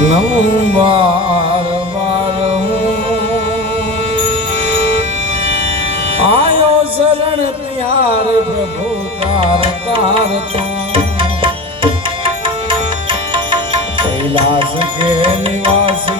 નવું બાર બાર આયો શરણ ત્યાર પ્રભુ તાર તાર કૈલાસ કે નિવાસી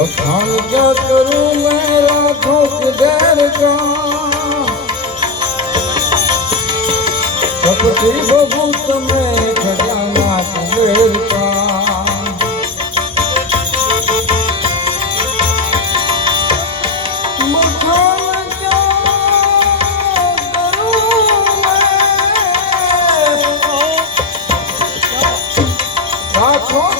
बखान क्या करूं मैं राखों के डर का सबसे बबूत में खजाना कुबेर का Oh!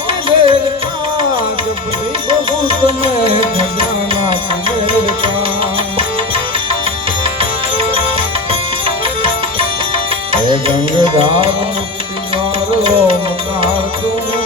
ગંગા મુક્તિ મારો મકાર તું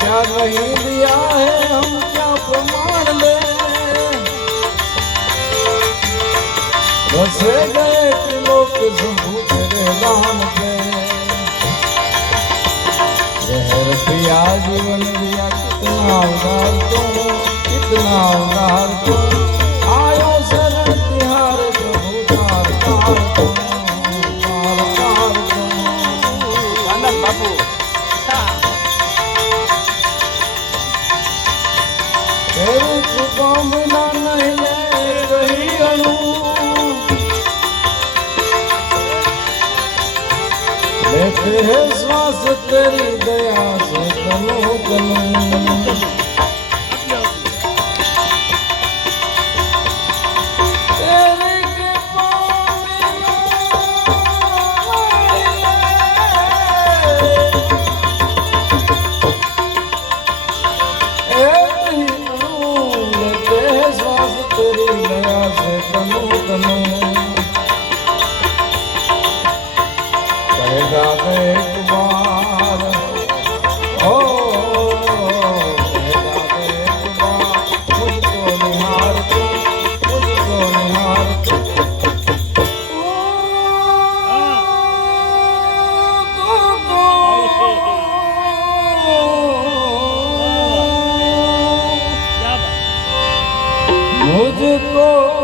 क्या नहीं दिया है, हम क्या प्रमाण ले बसे गए लोग दान पे। जहर पिया, जीवन दिया, कितना उदार तुम कितना उदार तुम જ દયા છે કલમ मुझको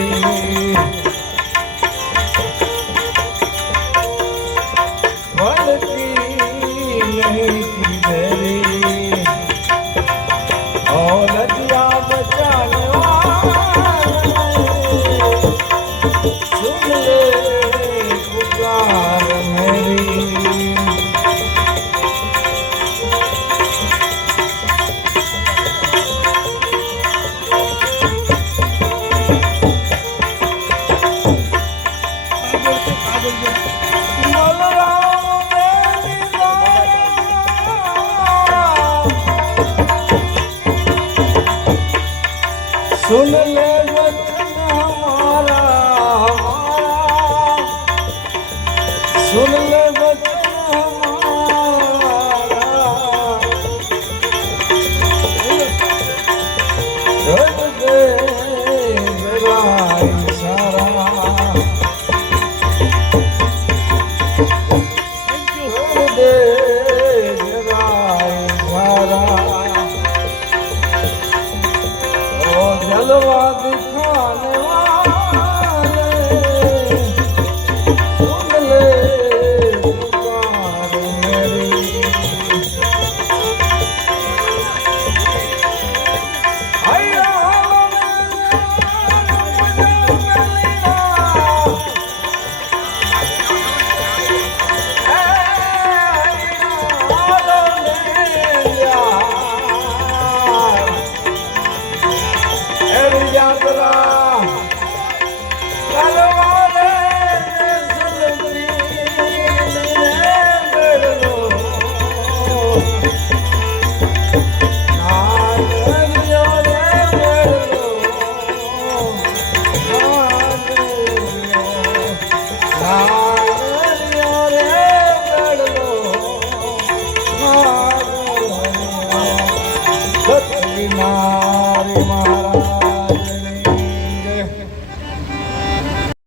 सुन ले वचन हमारा सुन ले वचन दे